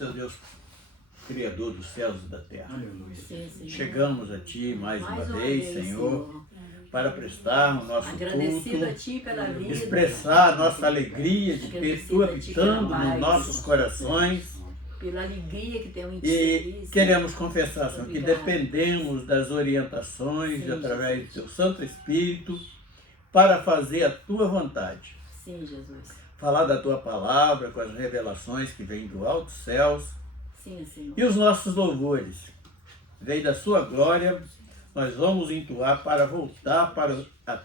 Seu Deus, Criador dos céus e da terra. Aleluia. Sim. Chegamos a Ti mais uma vez, Senhor, Senhor. para prestar o nosso Agradecido a culto, Ti pela vida. expressar a nossa alegria de ter Tu Agradecido a Ti habitando pela nos paz. nossos corações. Pela alegria que temos em te E servir, queremos confessar, Senhor, que Obrigada. dependemos das orientações Sim, através do Jesus. Teu Santo Espírito para fazer a Tua vontade. Sim, Jesus. Falar da Tua palavra com as revelações que vêm do alto céus. Sim, Senhor. E os nossos louvores, vem da Sua glória, nós vamos entoar para voltar para a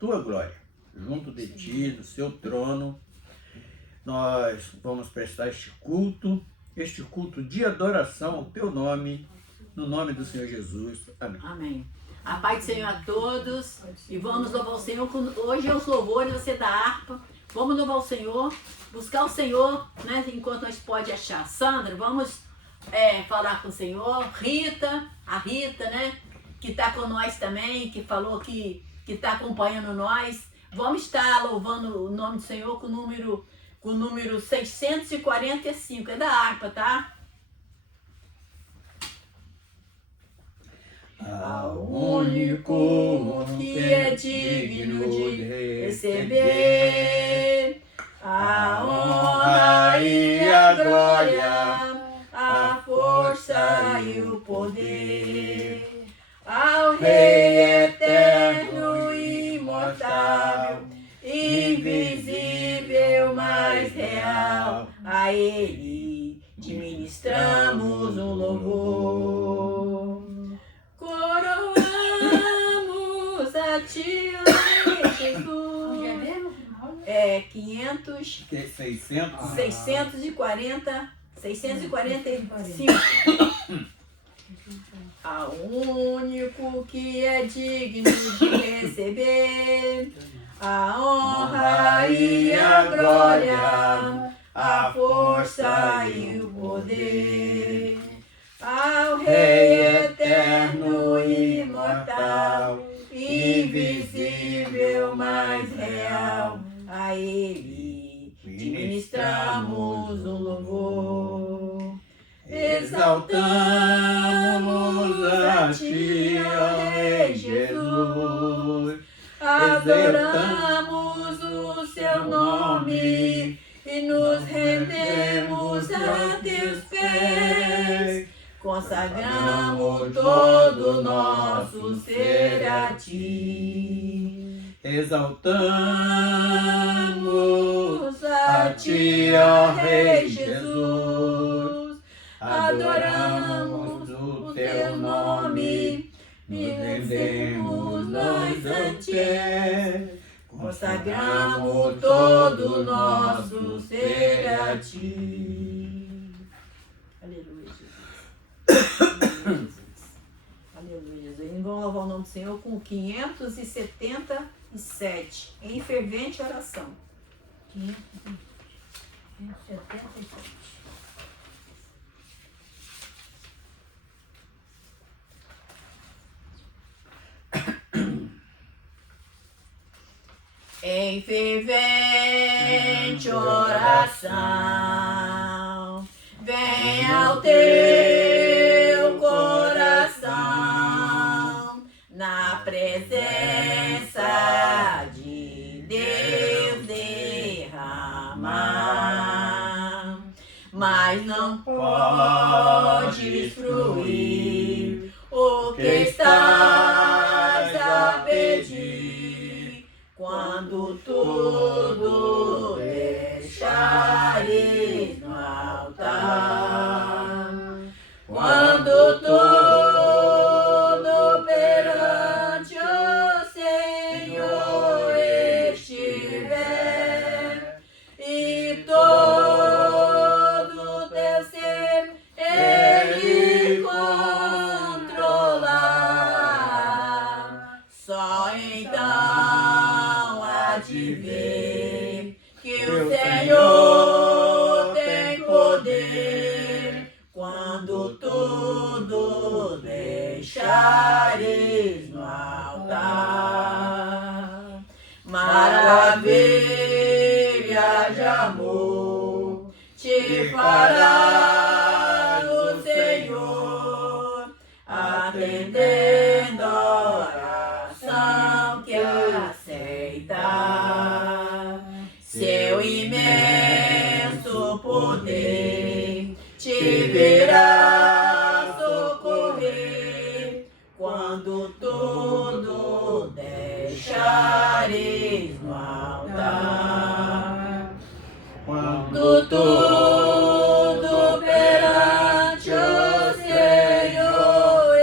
Tua glória. Junto de Ti, no Seu trono, nós vamos prestar este culto de adoração ao Teu nome, no nome do Senhor Jesus. Amém. Amém. A paz do Senhor a todos. E vamos louvar o Senhor. Hoje é os louvores, você da harpa. Vamos louvar o Senhor, buscar o Senhor, né? Enquanto nós pode achar. Sandra, vamos falar com o Senhor. A Rita, né? Que está com nós também, que falou que está acompanhando nós. Vamos estar louvando o nome do Senhor com o número 645. É da harpa, tá? Ao Único que é digno de receber a honra e a glória, a força e o poder, ao Rei eterno e imortal, invisível, mas real, a Ele te ministramos um louvor. Coroamos a Ti, ó Jesus. É 500, 645. Ao único que é digno de receber a honra e a glória, a força e o poder, ao Rei eterno e imortal, invisível, mas real, a Ele te ministramos um louvor. Exaltamos a Ti, ó Rei Jesus, adoramos o Seu nome e nos rendemos a Teus pés. Consagramos todo o nosso ser a Ti. Exaltamos a Ti, ó Rei Jesus. Adoramos o Teu nome. Nos rendemos nós a Ti. Consagramos todo o nosso ser a Ti. Aleluia, Jesus. Aleluia, Jesus. E vamos louvar o nome do Senhor com 577, em fervente oração. 577. Em fervente oração, vem ao teu coração, na presença de Deus derramar, mas não podes fruir o que estás a pedir, quando tudo deixares no altar, quando tudo perante o Senhor estiver, e todo teu ser Ele controlar, só então há de ver que o Senhor tem poder, quando tudo deixares no altar. Maravilha de amor te fará altar. Seu imenso poder te verá socorrer quando tudo deixares no altar. Quando tudo perante o Senhor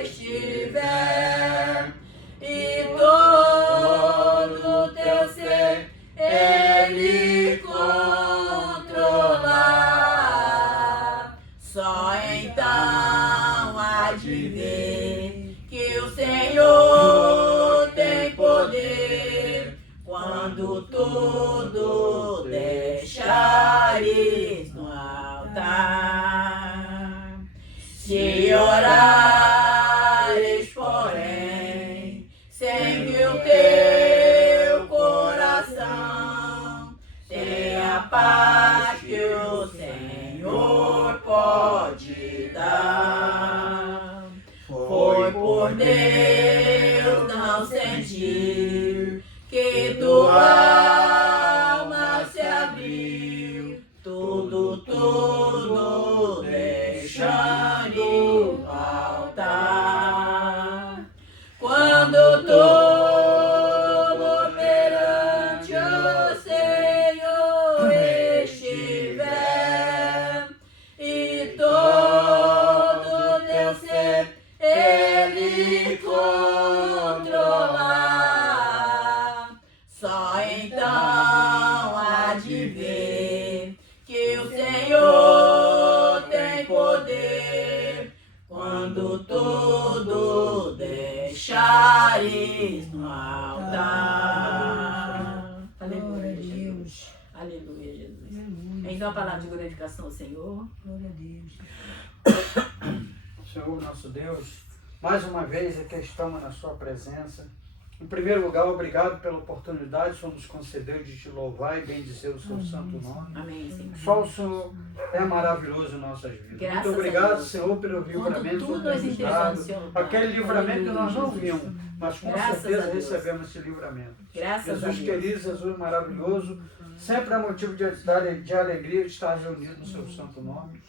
estiver e todo teu ser Ele controlar, só então há de ver que o Senhor tem poder quando tudo deixares no altar. Se orares, porém, sem o teu coração, tenha paz que o Senhor pode dar. Foi por Deus não sentir que tua alma se abriu, tudo deixando no altar. Quando tudo perante o Senhor estiver e todo teu ser Ele controlar, só então há de ver que o Senhor tem poder quando tudo deixares no altar. Aleluia, Jesus. Aleluia, Jesus. Então a palavra de glorificação ao Senhor. Glória a Deus. Senhor, nosso Deus, mais uma vez aqui estamos na sua presença. Em primeiro lugar, obrigado pela oportunidade que o Senhor nos concedeu de te louvar e bendizer o seu santo nome. Amém, Senhor. Só o Senhor é maravilhoso em nossas vidas. Graças Muito a obrigado, Deus. Senhor, pelo livramento que o tudo Senhor nós tem nos entregamos, dado. Senhor. Aquele livramento que nós não Aleluia, vimos, Jesus. mas com Graças a certeza Deus. recebemos esse livramento. Graças a Jesus Deus. querido, Jesus maravilhoso, sempre é motivo de alegria de estar reunido no seu santo nome.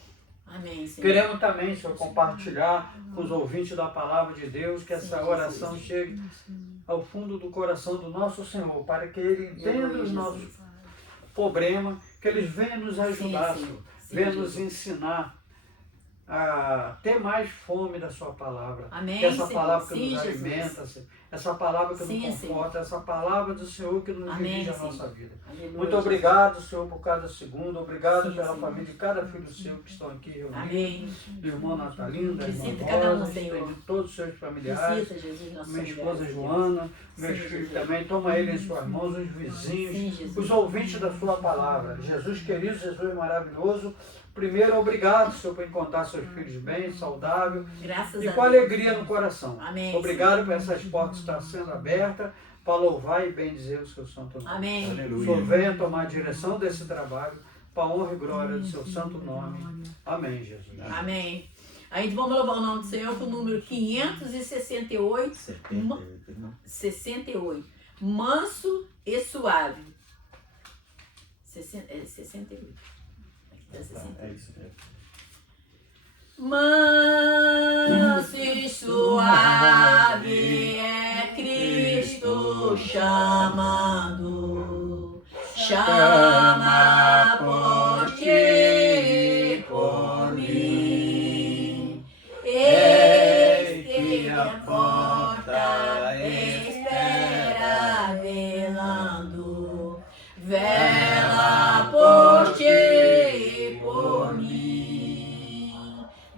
Amém, Senhor. Queremos também, Senhor, compartilhar com os ouvintes da palavra de Deus, que essa Sim, oração Jesus. chegue ao fundo do coração do nosso Senhor, para que Ele entenda Aleluia, os nossos Jesus. problemas, que Ele venha nos ajudar, Sim, sim. Senhor, Sim, venha Jesus. nos ensinar a ter mais fome da sua palavra. Amém, Que essa Senhor. palavra que Sim, nos Jesus. alimenta, Senhor, essa palavra que Sim, nos conforta, essa palavra do Senhor que nos Amém, dirige a Senhor. nossa vida. Aleluia, Muito Jesus. obrigado, Senhor, por cada segundo. Obrigado Sim, pela Senhor. família de cada filho seu que estão aqui reunidos. Amém. Do irmão Natalino, da irmã Visita cada um, Rosa, Senhor. de todos os seus familiares. Visita, Jesus, nosso Minha Senhor, esposa graças a Deus. Joana, meus Sim, filhos Jesus. também, toma ele em suas mãos, os vizinhos, Sim, Jesus. os ouvintes da sua palavra. Jesus querido, Jesus maravilhoso. Primeiro, obrigado, Senhor, por encontrar seus filhos bem, saudável Graças e a com Deus. alegria no coração. Amém, Obrigado por essas portas estar sendo abertas para louvar e bendizer o seu santo nome. Amém. O Aleluia. Senhor venha tomar a direção desse trabalho para a honra e glória do seu santo nome. Amém, Jesus. Amém. Aí vamos louvar o nome do Senhor com o número 568, 78, não? 68. Manso e suave. 68. Aqui tá 68. É isso mesmo. Manso e suave é Cristo chamando, chama por ti e por mim. Eis que a porta espera velando, vela por ti e por mim.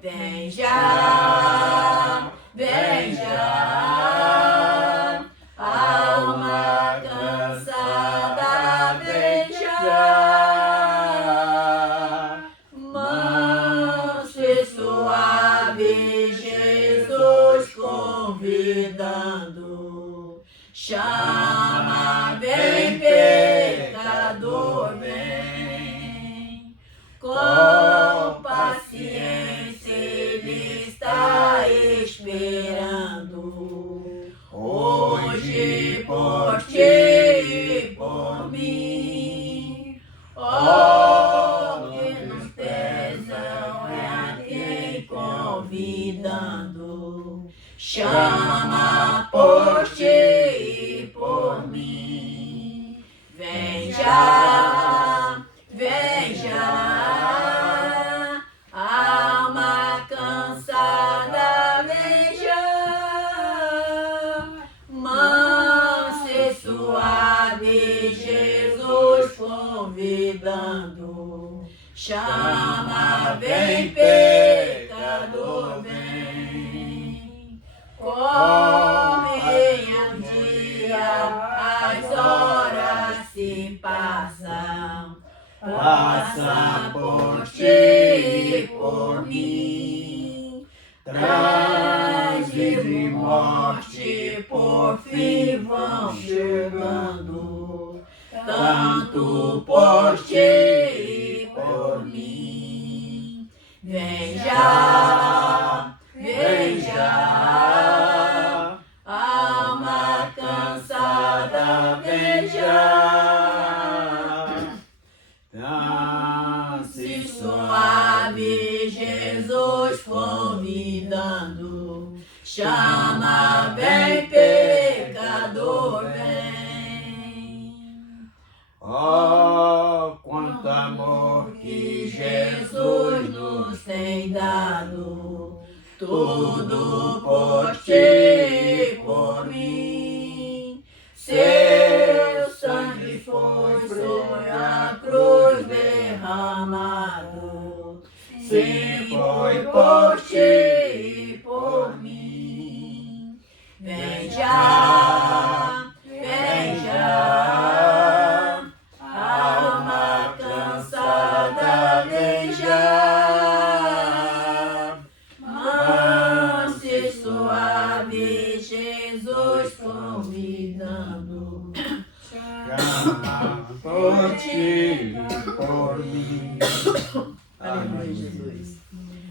Vem já, alma cansada, vem já. Manso e suave, Jesus convidando, chama, vem pecador. convidando. Chama, vem, pecador, vem. Corre o dia, as horas se passam. Passa por ti e por mim. Trajes de morte por fim vão chegando. Tanto por ti e por mim. Vem já, alma cansada, vem já. Dance suave, Jesus convidando. Chama, vem, pecador, vem. Oh, quanto amor que Jesus nos tem dado, tudo por ti e por mim. Seu sangue foi sobre a cruz derramado, sim, foi por ti e por mim. Vem já, alma cansada, vem já. Manso e suave, Jesus convidando. chama por ti e por mim. Aleluia, Jesus.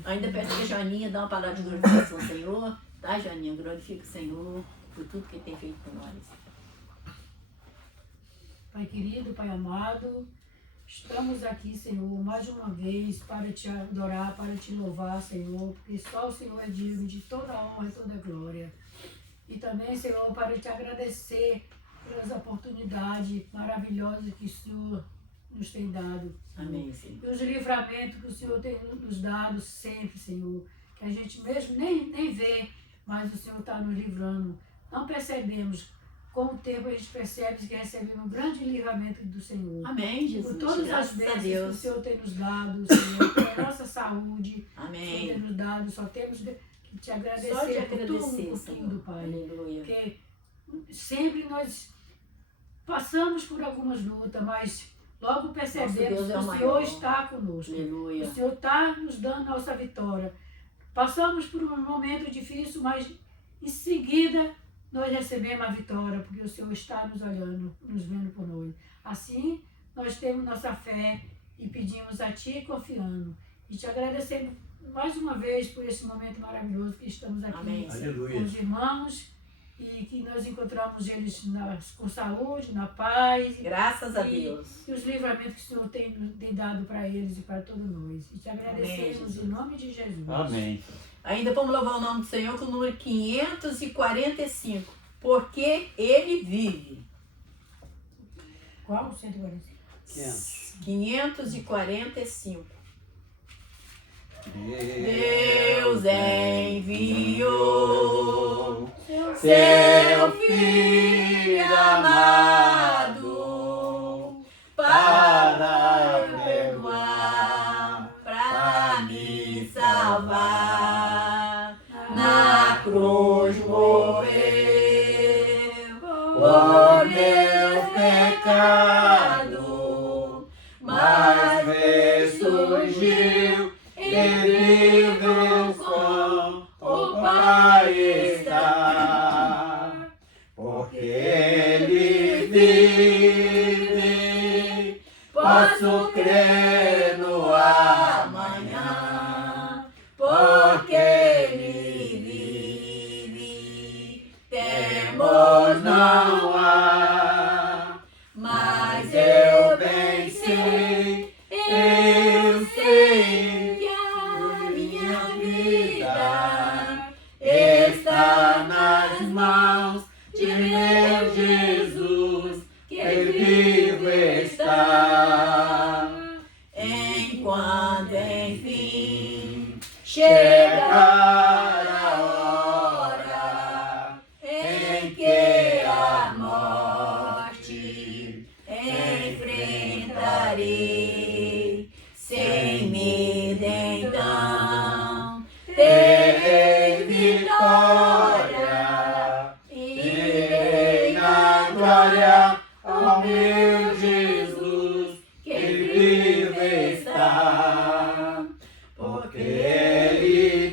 Ainda peço que a Joaninha dê uma palavra de glorificação ao Senhor. Tá, Joaninha? Glorifica o Senhor por tudo que Ele tem feito por nós. Pai querido, Pai amado, estamos aqui, Senhor, mais uma vez para te adorar, para te louvar, Senhor, porque só o Senhor é digno de toda honra e toda glória. E também, Senhor, para te agradecer pelas oportunidades maravilhosas que o Senhor nos tem dado. Amém, Senhor. E os livramentos que o Senhor tem nos dado sempre, Senhor, que a gente mesmo nem vê, mas o Senhor está nos livrando. Não percebemos. Com o tempo a gente percebe que recebemos um grande livramento do Senhor. Amém, Jesus. Por todas as Graças a bênçãos que o Deus. Senhor tem nos dado, Senhor, pela nossa saúde, o Senhor Amém. tem nos dado, só temos que te agradecer, Só te por agradecer, tudo, Senhor. Pai. Aleluia. Porque sempre nós passamos por algumas lutas, mas logo Nosso percebemos Deus que é o o maior. Senhor está conosco. Aleluia. O Senhor está nos dando nossa vitória. Passamos por um momento difícil, mas em seguida nós recebemos a vitória, porque o Senhor está nos olhando, nos vendo por nós. Assim, nós temos nossa fé e pedimos a Ti confiando. E te agradecemos mais uma vez por esse momento maravilhoso que estamos aqui Amém. com Aleluia. os irmãos e que nós encontramos eles com saúde, na paz. Graças a E- Deus. E os livramentos que o Senhor tem dado para eles e para todos nós. E te agradecemos Jesus. em nome de Jesus. Amém. Ainda vamos louvar o nome do Senhor com o número 545. Porque Ele vive. Qual? 145. 545. Deus enviou seu Filho amado para perdoar, para me salvar. Na cruz morreu por meu pecado, mas ressurgiu e viveu com o Pai está. Porque Ele vive, posso crer no amanhã. Porque Ele vive, temor não há. Mas eu bem sei, eu sei que a minha vida está nas mãos de meu Jesus, que vivo está. Enquanto enfim chegar a hora em que a morte enfrentarei, farei, sem medo então terei vitória, irei na glória ao meu Jesus que vive está, porque Ele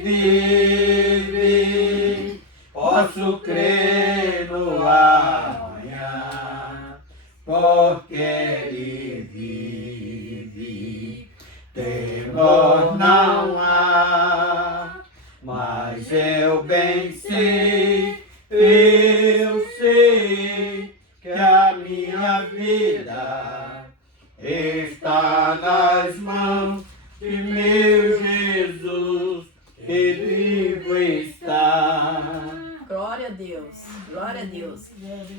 vive, posso crer no amanhã, porque Ele vive, temor não há, mas eu bem sei, eu sei que a minha vida está nas mãos de meu Jesus, que vivo está. Glória a Deus, glória a Deus.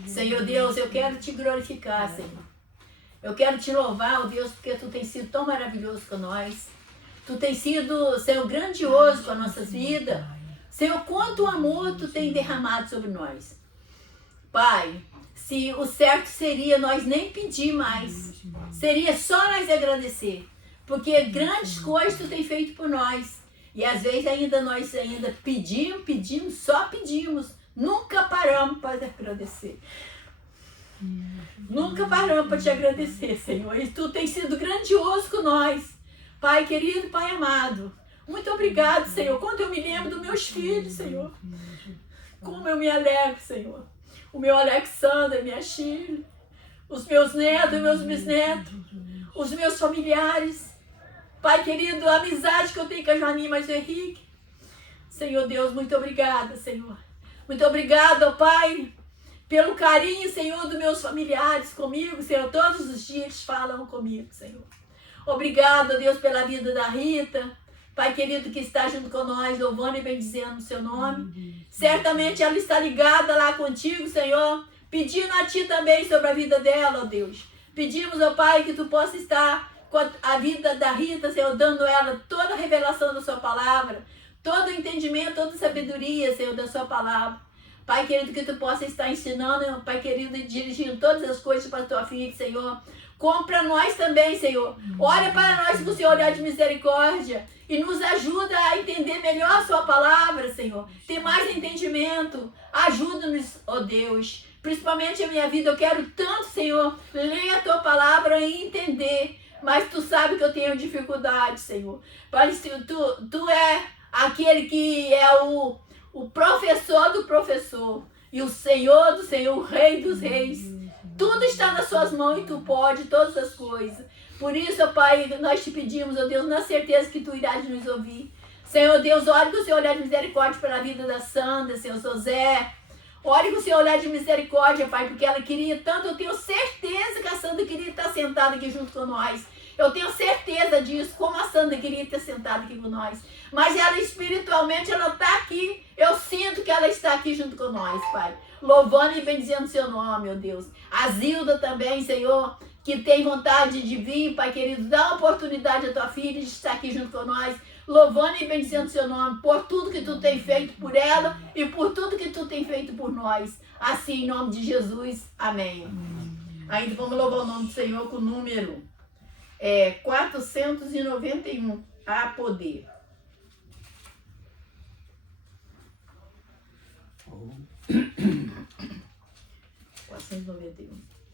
Senhor Deus, eu quero te glorificar, Senhor. Eu quero te louvar, ó Deus, porque tu tens sido tão maravilhoso com nós. Tu tens sido, Senhor, grandioso com as nossas vidas. Senhor, quanto amor tu tem derramado sobre nós. Pai, se o certo seria nós nem pedir mais, seria só nós agradecer, porque grandes coisas tu tem feito por nós. E às vezes nós pedimos, só pedimos, nunca paramos para agradecer. Nunca paramos para te agradecer, Senhor. E tu tem sido grandioso com nós. Pai querido, Pai amado, muito obrigado, Senhor. Quando eu me lembro dos meus filhos, Senhor, como eu me alegro, Senhor. O meu Alexandre, minha Chile, os meus netos, meus bisnetos, os meus familiares. Pai querido, a amizade que eu tenho com a Janine mais o Henrique. Senhor Deus, muito obrigada, Senhor. Muito obrigada, Pai, pelo carinho, Senhor, dos meus familiares comigo, Senhor. Todos os dias falam comigo, Senhor. Obrigada, Deus, pela vida da Rita. Pai querido, que está junto com nós, louvando e bendizendo o seu nome. Certamente ela está ligada lá contigo, Senhor, pedindo a ti também sobre a vida dela, ó Deus. Pedimos, ó Pai, que tu possa estar com a vida da Rita, Senhor, dando a ela toda a revelação da sua palavra, todo o entendimento, toda a sabedoria, Senhor, da sua palavra. Pai querido, que tu possa estar ensinando, Pai querido, e dirigindo todas as coisas para a tua filha, Senhor. Compra nós também, Senhor. Olha para nós com o seu olhar de misericórdia e nos ajuda a entender melhor a sua palavra, Senhor. Ter mais entendimento. Ajuda-nos, ó Deus. Principalmente a minha vida, eu quero tanto, Senhor, ler a tua palavra e entender. Mas tu sabe que eu tenho dificuldade, Senhor. Pai, tu é aquele que é o professor do professor. E o Senhor do Senhor, o Rei dos Reis. Tudo está nas suas mãos e tu pode todas as coisas. Por isso, ó Pai, nós te pedimos, ó Deus, na certeza que tu irás nos ouvir. Senhor Deus, olhe com o seu olhar de misericórdia pela vida da Sandra, Senhor José. Olhe com o seu olhar de misericórdia, Pai, porque ela queria tanto. Eu tenho certeza que a Sandra queria estar sentada aqui junto com nós. Eu tenho certeza disso, como a Sandra queria estar sentada aqui com nós. Mas ela espiritualmente, ela está aqui. Eu sinto que ela está aqui junto com nós, Pai. Louvando e bendizendo o seu nome, meu Deus. A Zilda também, Senhor, que tem vontade de vir, Pai querido, dá uma oportunidade à tua filha de estar aqui junto com nós, louvando e bendizendo o seu nome, por tudo que tu tem feito por ela e por tudo que tu tem feito por nós. Assim, em nome de Jesus, amém. Ainda vamos louvar o nome do Senhor com o número 491, a poder.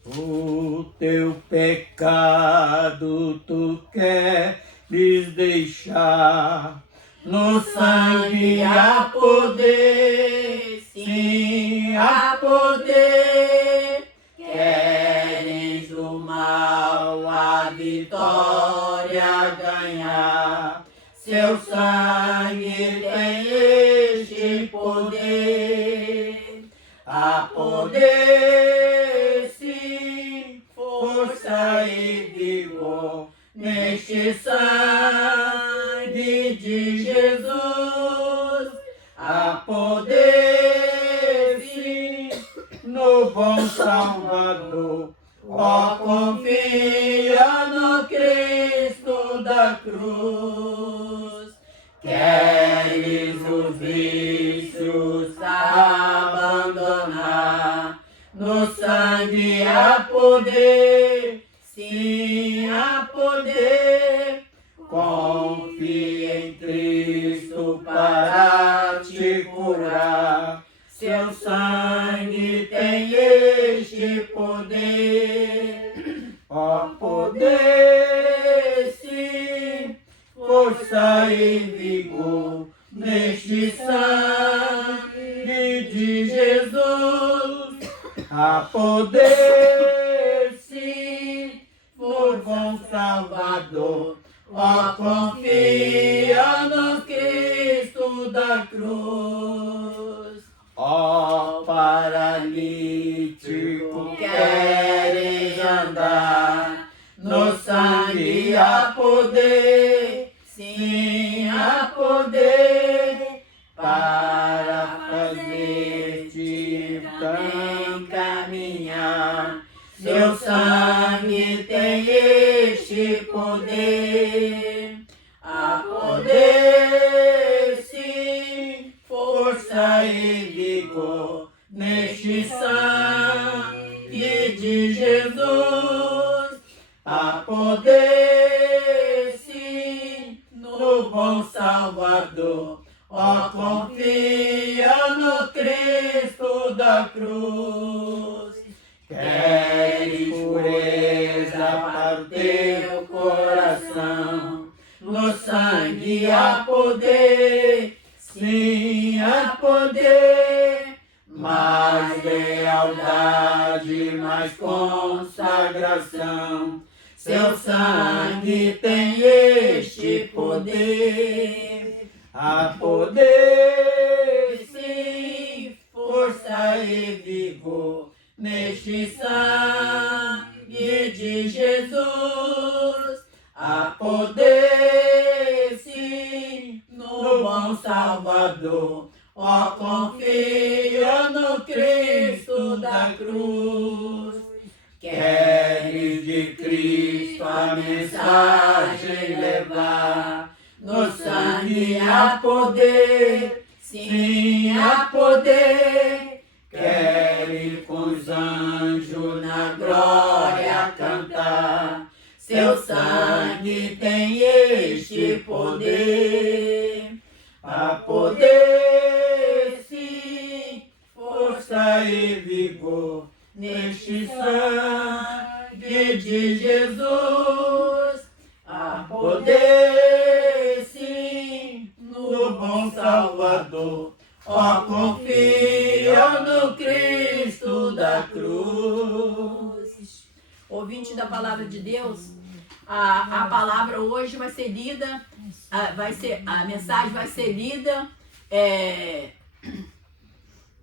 O teu pecado tu queres deixar, no sangue há poder, sim, há poder. Queres do mal a vitória ganhar, seu sangue tem este poder. Há poder, sim, força e vigor neste sangue de Jesus. Há poder, sim, no bom Salvador. Ó, confia no Cristo da cruz. Queres os vícios abandonar, no sangue há poder, sim, há poder. Confie em Cristo para te curar. Seu sangue tem este poder. Ó poder, sim, força e vigor neste sangue de Jesus. Há poder, sim, no bom Salvador. Ó, confia no Cristo da cruz. Ó, paralítico, queres andar? No sangue há poder, sim, há poder, para fazer-te caminhar. Seu sangue tem este poder. Há poder, sim, força e vigor neste sangue de Jesus. Há poder, sim, no bom Salvador. Ó, confia no Cristo da cruz. Queres pureza para o teu coração? No sangue há poder, sim, há poder. Mais lealdade, mais consagração. Seu sangue tem este poder. Há poder, sim, força e vigor neste sangue de Jesus. Há poder, sim, no bom Salvador. Ó, confia no Cristo da cruz. Queres de Cristo a mensagem levar? No sangue há poder, sim, há poder. Queres com os anjos na glória cantar? Seu sangue tem este poder. Há poder, sim, força e vigor neste sangue de Jesus. Há poder, sim, no bom Salvador. Ó, confia no Cristo da cruz. Ouvinte da palavra de Deus, a palavra hoje vai ser lida, a mensagem vai ser lida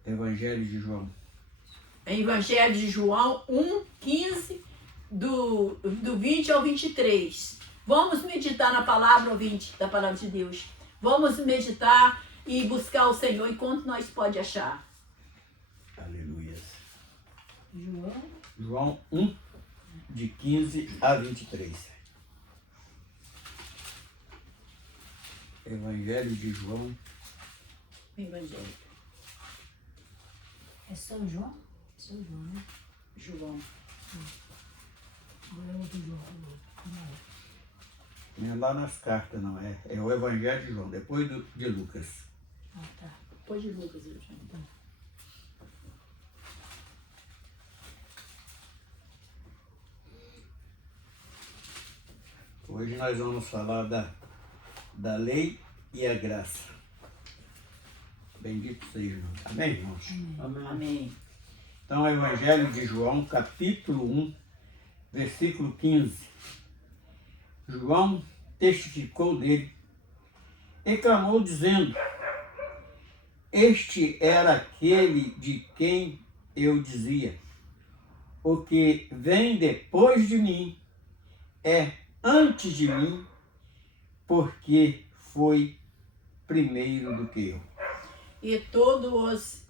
Evangelho de João. em Evangelho de João 1:15, do 20 ao 23. Vamos meditar na palavra, ouvinte da palavra de Deus. Vamos meditar e buscar o Senhor enquanto nós pode achar. Aleluia. João, João 1, de 15 a 23. Evangelho de João. Evangelho. é São João? São João, né? João. Agora é outro João. Não é lá nas cartas, não. É o Evangelho de João, depois de Lucas. Ah, tá. Depois de Lucas, eu já. Hoje nós vamos falar da lei e a graça. Bendito seja o nome. Amém, irmãos? Amém. Então, Evangelho de João, capítulo 1, versículo 15. João testificou dele e clamou dizendo: este era aquele de quem eu dizia: o que vem depois de mim é antes de mim, porque foi primeiro do que eu. E todos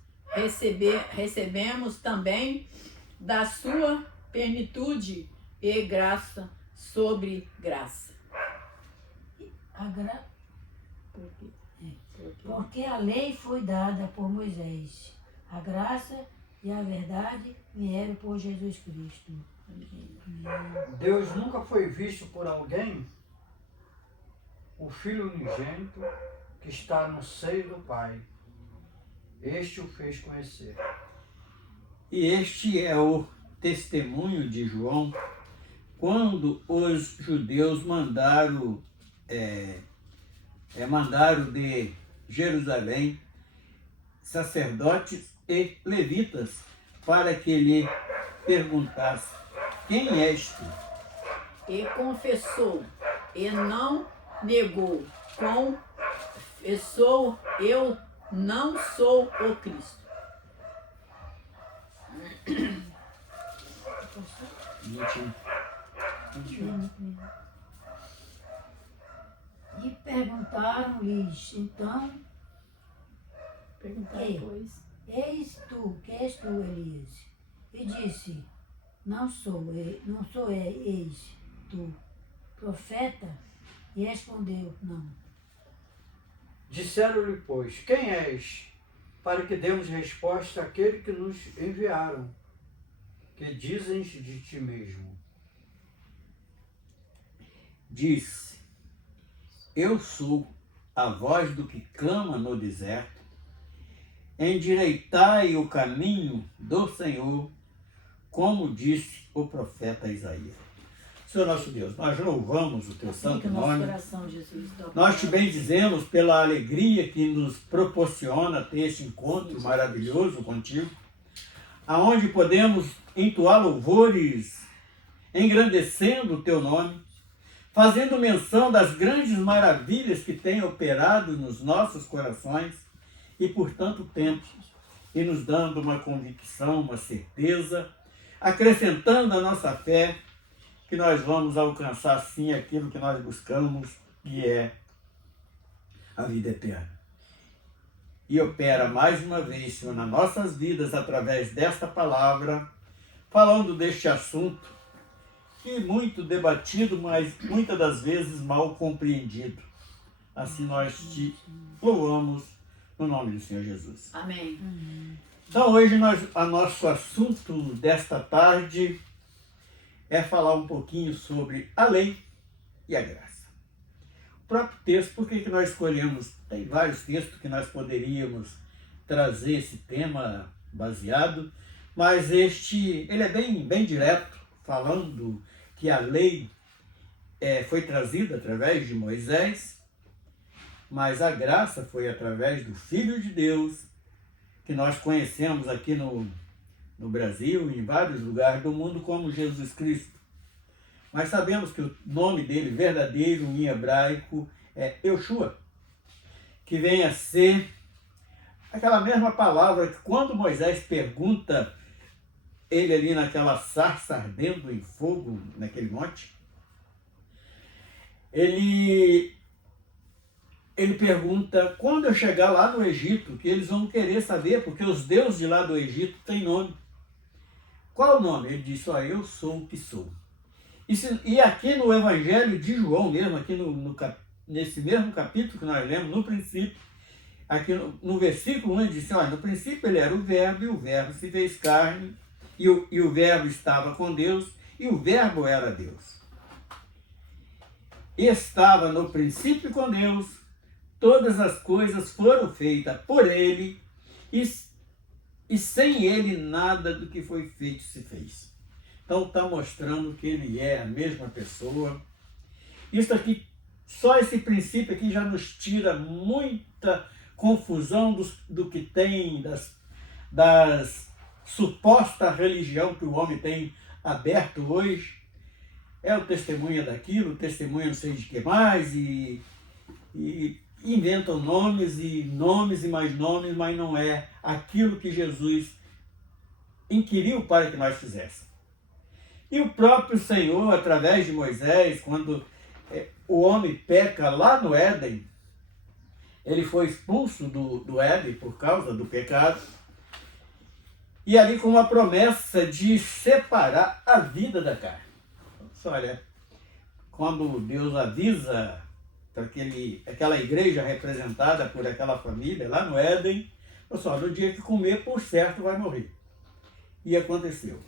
recebemos também da sua plenitude e graça sobre graça. Por quê? Porque a lei foi dada por Moisés, a graça e a verdade vieram por Jesus Cristo. Deus nunca foi visto por alguém, o Filho unigênito que está no seio do Pai. Este o fez conhecer. E este é o testemunho de João quando os judeus mandaram de Jerusalém sacerdotes e levitas para que lhe perguntasse: quem és tu? E confessou, e não negou, confessou, eu não sou o Cristo. E perguntaram-lhes, então, Perguntaram, E? pois. eis tu, que és tu, Elias? E disse, não sou eis tu, profeta? E respondeu, não. Disseram-lhe, pois, quem és? Para que demos resposta àquele que nos enviaram. Que dizem de ti mesmo? Disse: eu sou a voz do que clama no deserto. Endireitai o caminho do Senhor, como disse o profeta Isaías. Senhor nosso Deus, nós louvamos o teu santo Fica no nosso nome. coração, Jesus. Nós te bendizemos pela alegria que nos proporciona ter este encontro maravilhoso contigo, aonde podemos entoar louvores, engrandecendo o teu nome, fazendo menção das grandes maravilhas que tem operado nos nossos corações e por tanto tempo, e nos dando uma convicção, uma certeza, acrescentando à nossa fé que nós vamos alcançar sim aquilo que nós buscamos, que é a vida eterna. E opera mais uma vez, Senhor, nas nossas vidas através desta palavra, falando deste assunto que muito debatido, mas muitas das vezes mal compreendido. Assim nós te louvamos no nome do Senhor Jesus. Amém. Então hoje o nosso assunto desta tarde é falar um pouquinho sobre a lei e a graça. O próprio texto, por que nós escolhemos? Tem vários textos que nós poderíamos trazer esse tema baseado, mas ele é bem direto, falando que a lei foi trazida através de Moisés, mas a graça foi através do Filho de Deus, que nós conhecemos aqui no Brasil e em vários lugares do mundo como Jesus Cristo. Mas sabemos que o nome dele verdadeiro em hebraico é Yeshua, que vem a ser aquela mesma palavra que quando Moisés pergunta ele ali naquela sarça ardendo em fogo, naquele monte, ele pergunta, quando eu chegar lá no Egito, que eles vão querer saber, porque os deuses de lá do Egito têm nome. Qual o nome? Ele disse, eu sou o que sou. E aqui no Evangelho de João mesmo, aqui nesse mesmo capítulo que nós lemos, no princípio, aqui no versículo 1, ele disse, no princípio ele era o Verbo, e o Verbo se fez carne, e o Verbo estava com Deus, e o Verbo era Deus. Estava no princípio com Deus, todas as coisas foram feitas por ele, e sem ele nada do que foi feito se fez. Então está mostrando que ele é a mesma pessoa. Isso aqui, só esse princípio aqui já nos tira muita confusão do que tem, das suposta religião que o homem tem aberto hoje. É o testemunho daquilo, o testemunho não sei de que mais, e inventam nomes e mais nomes, mas não é aquilo que Jesus inquiriu para que nós fizéssemos. E o próprio Senhor, através de Moisés, quando o homem peca lá no Éden, ele foi expulso do Éden por causa do pecado, e ali com uma promessa de separar a vida da carne. Olha, quando Deus avisa para aquela igreja representada por aquela família lá no Éden, no dia que comer, por certo vai morrer. E aconteceu.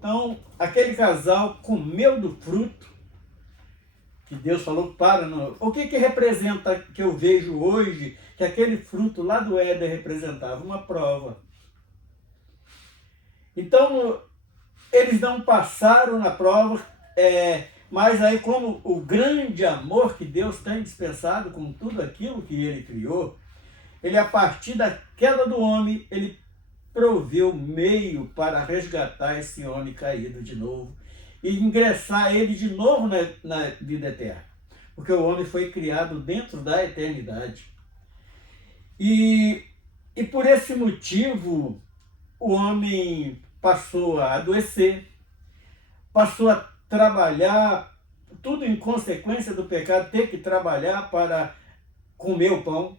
Então, aquele casal comeu do fruto que Deus falou para. O que representa, que eu vejo hoje, que aquele fruto lá do Éden representava? Uma prova. Então, eles não passaram na prova, mas aí, como o grande amor que Deus tem dispensado com tudo aquilo que ele criou, ele, a partir da queda do homem, ele proveu meio para resgatar esse homem caído de novo e ingressar ele de novo na vida eterna. Porque o homem foi criado dentro da eternidade. E por esse motivo, o homem passou a adoecer, passou a trabalhar, tudo em consequência do pecado, ter que trabalhar para comer o pão.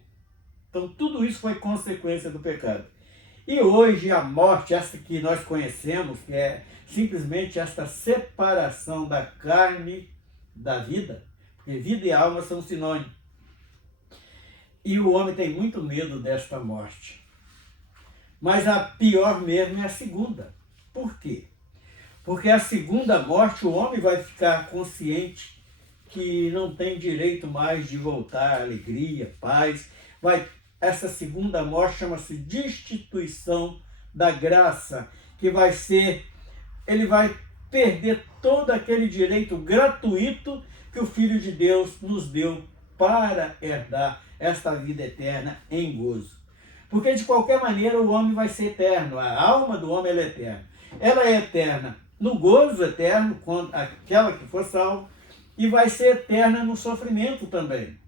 Então, tudo isso foi consequência do pecado. E hoje a morte, essa que nós conhecemos, que é simplesmente esta separação da carne da vida, porque vida e alma são sinônimos. E o homem tem muito medo desta morte. Mas a pior mesmo é a segunda. Por quê? Porque a segunda morte, o homem vai ficar consciente que não tem direito mais de voltar à alegria, paz. Essa segunda morte chama-se destituição da graça, que vai ser, ele vai perder todo aquele direito gratuito que o Filho de Deus nos deu para herdar esta vida eterna em gozo. Porque de qualquer maneira o homem vai ser eterno, a alma do homem é eterna. Ela é eterna no gozo eterno, quando aquela que for salva, e vai ser eterna no sofrimento também.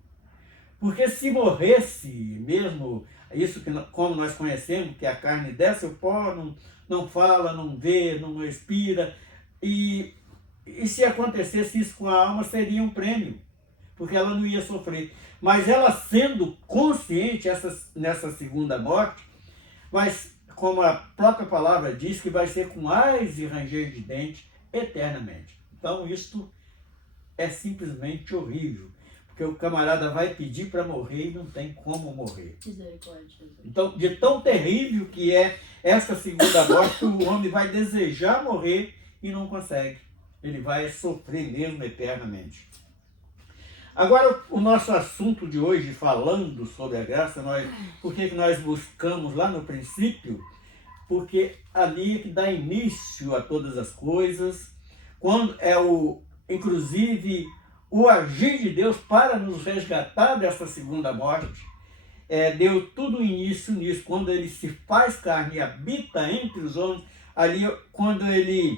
Porque se morresse mesmo, isso que, como nós conhecemos, que a carne desce o pó, não fala, não vê, não respira, e se acontecesse isso com a alma, seria um prêmio, porque ela não ia sofrer. Mas ela sendo consciente nessa segunda morte, mas como a própria palavra diz, que vai ser com ais e ranger de dentes eternamente. Então isto é simplesmente horrível. Porque o camarada vai pedir para morrer e não tem como morrer. Então, de tão terrível que é essa segunda morte, o homem vai desejar morrer e não consegue. Ele vai sofrer mesmo eternamente. Agora, o nosso assunto de hoje, falando sobre a graça, por que nós buscamos lá no princípio? Porque ali é que dá início a todas as coisas, quando inclusive, o agir de Deus para nos resgatar dessa segunda morte, deu tudo início nisso, quando ele se faz carne e habita entre os homens, ali quando ele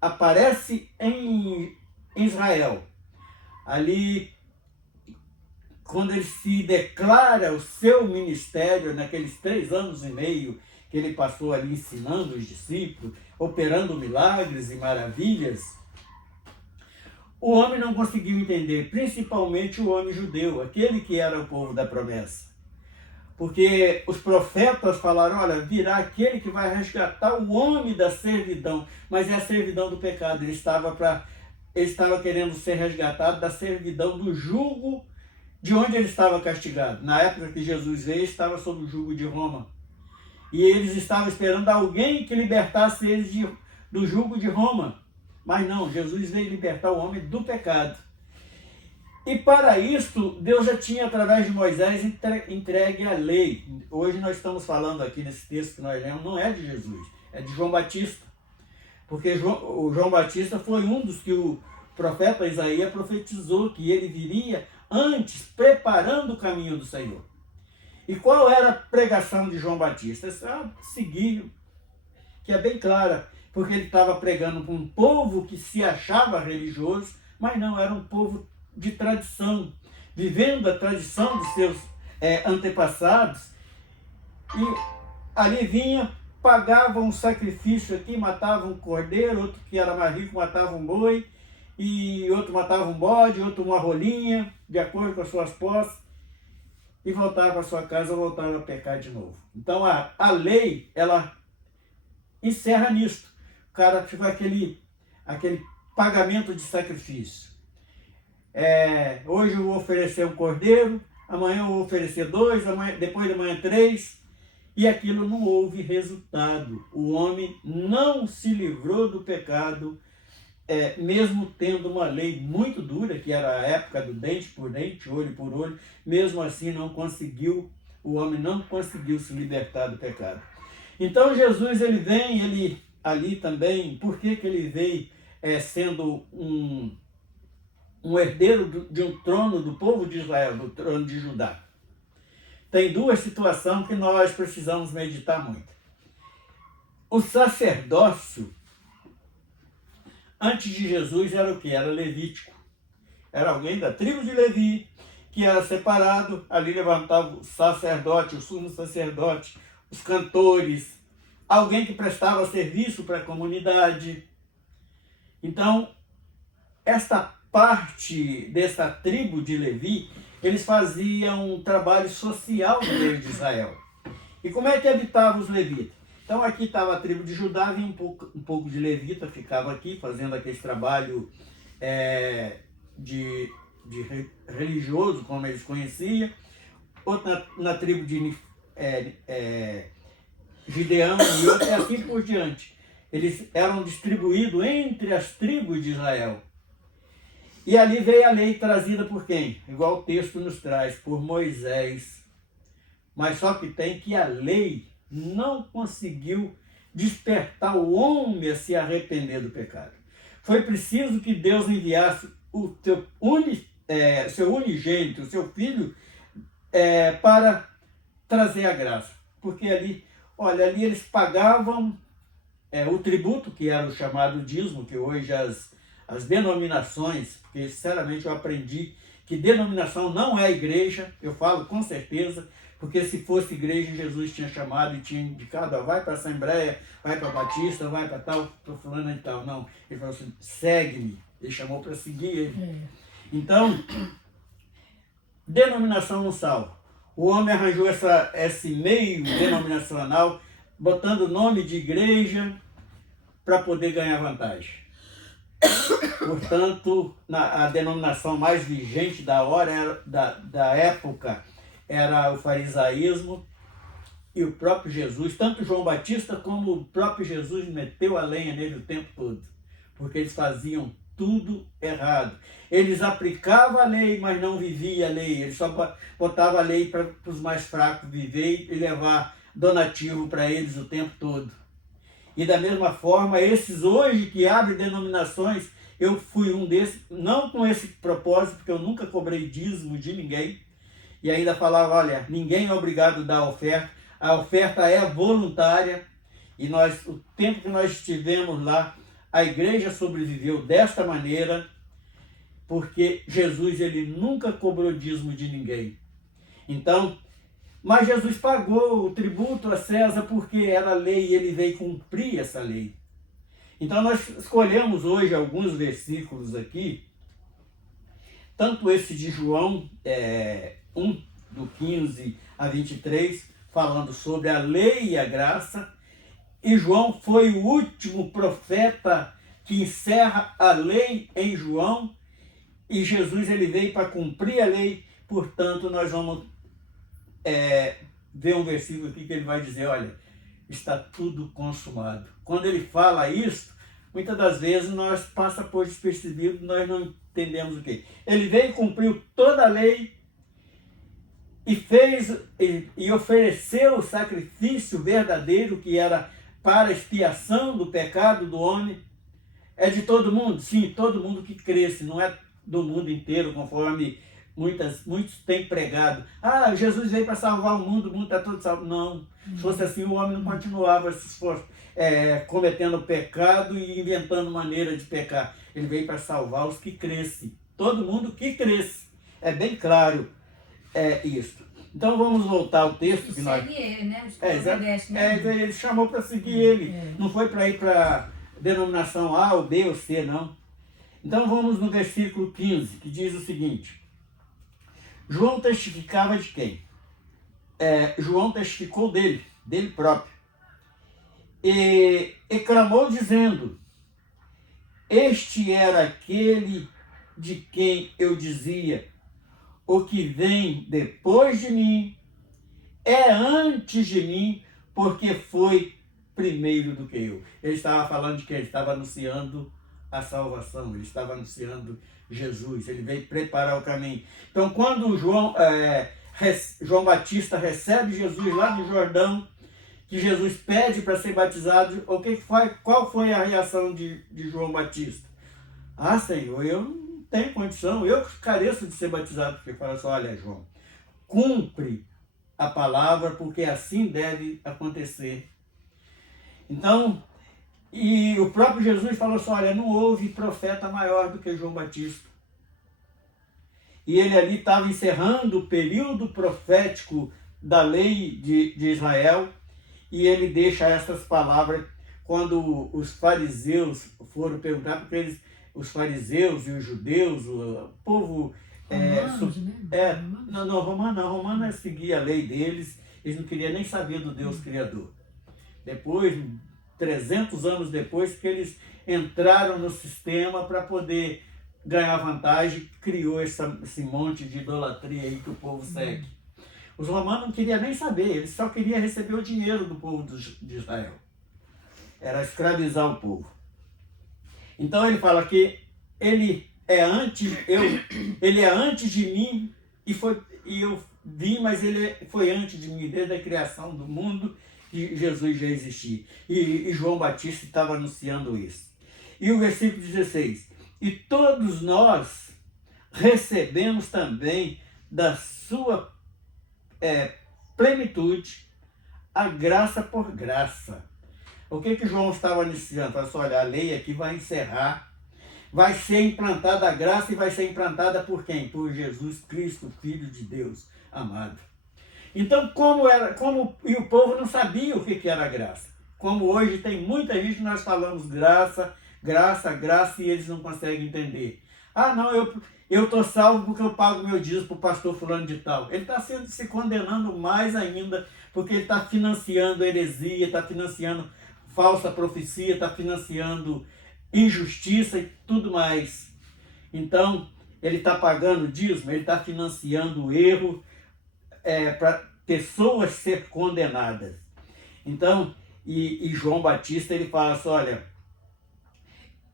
aparece em Israel, ali quando ele se declara o seu ministério, naqueles 3 anos e meio que ele passou ali ensinando os discípulos, operando milagres e maravilhas, o homem não conseguiu entender, principalmente o homem judeu, aquele que era o povo da promessa. Porque os profetas falaram, olha, virá aquele que vai resgatar o homem da servidão, mas é a servidão do pecado. Ele estava querendo ser resgatado da servidão do jugo de onde ele estava castigado. Na época que Jesus veio, estava sob o jugo de Roma. E eles estavam esperando alguém que libertasse eles do jugo de Roma. Mas não, Jesus veio libertar o homem do pecado. E para isso, Deus já tinha, através de Moisés, entregue a lei. Hoje nós estamos falando aqui nesse texto que nós lemos, não é de Jesus, é de João Batista. Porque o João Batista foi um dos que o profeta Isaías profetizou, que ele viria antes, preparando o caminho do Senhor. E qual era a pregação de João Batista? Seguir, que é bem clara, porque ele estava pregando para um povo que se achava religioso, mas não, era um povo de tradição, vivendo a tradição dos seus antepassados, e ali vinha, pagava um sacrifício aqui, matava um cordeiro, outro que era mais rico matava um boi, e outro matava um bode, outro uma rolinha, de acordo com as suas posses, e voltava para sua casa, voltava a pecar de novo. Então a lei, ela encerra nisso. O cara fica aquele pagamento de sacrifício. Hoje eu vou oferecer um cordeiro, amanhã eu vou oferecer 2, depois de amanhã 3, e aquilo não houve resultado. O homem não se livrou do pecado, mesmo tendo uma lei muito dura, que era a época do dente por dente, olho por olho, mesmo assim o homem não conseguiu se libertar do pecado. Então Jesus, ele vem, ele ali também, por que ele veio sendo um herdeiro de um trono do povo de Israel, do trono de Judá? Tem duas situações que nós precisamos meditar muito. O sacerdócio, antes de Jesus, era o que? Era levítico. Era alguém da tribo de Levi, que era separado, ali levantava o sacerdote, o sumo sacerdote, os cantores, alguém que prestava serviço para a comunidade. Então, esta parte dessa tribo de Levi, eles faziam um trabalho social no meio de Israel. E como é que habitavam os levitas? Então aqui estava a tribo de Judá, vinha um pouco de levita, ficava aqui fazendo aquele trabalho de religioso, como eles conheciam. Outro na tribo de Gideão e outro, e assim por diante. Eles eram distribuídos entre as tribos de Israel. E ali veio a lei trazida por quem? Igual o texto nos traz, por Moisés. Mas só que tem que a lei não conseguiu despertar o homem a se arrepender do pecado. Foi preciso que Deus enviasse o seu unigênito, o seu filho, para trazer a graça. Porque ali eles pagavam o tributo, que era o chamado dízimo, que hoje as denominações, porque sinceramente eu aprendi que denominação não é igreja, eu falo com certeza, porque se fosse igreja, Jesus tinha chamado e tinha indicado, vai para a Assembleia, vai para a Batista, vai para tal, para fulano e tal. Não, ele falou assim, segue-me. Ele chamou para seguir ele. Então, denominação não salva. O homem arranjou esse meio denominacional, botando o nome de igreja para poder ganhar vantagem. Portanto, a denominação mais vigente da época era o farisaísmo, e o próprio Jesus, tanto João Batista como o próprio Jesus, meteu a lenha nele o tempo todo, porque eles faziam tudo errado. Eles aplicavam a lei, mas não viviam a lei. Eles só botavam a lei para os mais fracos viver e levar donativo para eles o tempo todo. E da mesma forma, esses hoje que abrem denominações, eu fui um desses, não com esse propósito, porque eu nunca cobrei dízimo de ninguém, e ainda falava, olha, ninguém é obrigado a dar oferta, a oferta é voluntária, e o tempo que nós estivemos lá, a igreja sobreviveu desta maneira, porque Jesus, ele nunca cobrou dízimo de ninguém. Então, mas Jesus pagou o tributo a César porque era lei e ele veio cumprir essa lei. Então nós escolhemos hoje alguns versículos aqui, tanto esse de João 1, do 15 a 23, falando sobre a lei e a graça, e João foi o último profeta que encerra a lei em João, e Jesus ele veio para cumprir a lei. Portanto, nós vamos ver um versículo aqui que ele vai dizer, olha, está tudo consumado. Quando ele fala isso, muitas das vezes nós passa por despercebido, nós não entendemos o quê. Ele veio e cumpriu toda a lei e fez e ofereceu o sacrifício verdadeiro que era para a expiação do pecado do homem. É de todo mundo? Sim, todo mundo que cresce, não é do mundo inteiro, conforme muitos têm pregado. Ah, Jesus veio para salvar o mundo está todo salvo. Não, se fosse assim, o homem não continuava cometendo pecado e inventando maneira de pecar. Ele veio para salvar os que crescem. Todo mundo que cresce. É bem claro isso. Então vamos voltar ao texto que nós... Segue ele, né? Ele chamou para seguir ele. Não foi para ir para denominação A, ou B, ou C, não. Então vamos no versículo 15, que diz o seguinte. João testificava de quem? João testificou dele próprio. E clamou dizendo, este era aquele de quem eu dizia, o que vem depois de mim é antes de mim, porque foi primeiro do que eu. Ele estava falando de que ele estava anunciando a salvação, ele estava anunciando Jesus, ele veio preparar o caminho. Então, quando João Batista recebe Jesus lá do Jordão, que Jesus pede para ser batizado, qual foi a reação de João Batista? Ah, Senhor, eu não tenho condição, eu careço de ser batizado. Porque fala assim, olha, João, cumpre a palavra, porque assim deve acontecer. Então, e o próprio Jesus falou assim, olha, não houve profeta maior do que João Batista. E ele ali estava encerrando o período profético da lei de Israel, e ele deixa essas palavras quando os fariseus foram perguntar, porque os fariseus e os judeus, o povo... Romano seguia a lei deles, eles não queriam nem saber do Deus Criador. Depois, 300 anos depois, que eles entraram no sistema para poder ganhar vantagem, criou esse monte de idolatria aí que o povo segue. Os romanos não queriam nem saber, eles só queriam receber o dinheiro do povo de Israel. Era escravizar o povo. Então ele fala que ele é antes de mim e eu vim, mas ele foi antes de mim, desde a criação do mundo, que Jesus já existia. E João Batista estava anunciando isso. E o versículo 16, e todos nós recebemos também da sua plenitude a graça por graça. O que João estava anunciando? Falou assim, olha, a lei aqui vai encerrar, vai ser implantada a graça e vai ser implantada por quem? Por Jesus Cristo, Filho de Deus amado. Então, e o povo não sabia o que era graça. Como hoje tem muita gente, nós falamos graça, e eles não conseguem entender. Ah, não, eu estou salvo porque eu pago meu dízimo para o pastor fulano de tal. Ele está se condenando mais ainda, porque ele está financiando heresia, está financiando falsa profecia, está financiando injustiça e tudo mais. Então, ele está pagando dízimo, ele está financiando o erro para pessoas ser condenadas. Então, e João Batista, ele fala assim, olha,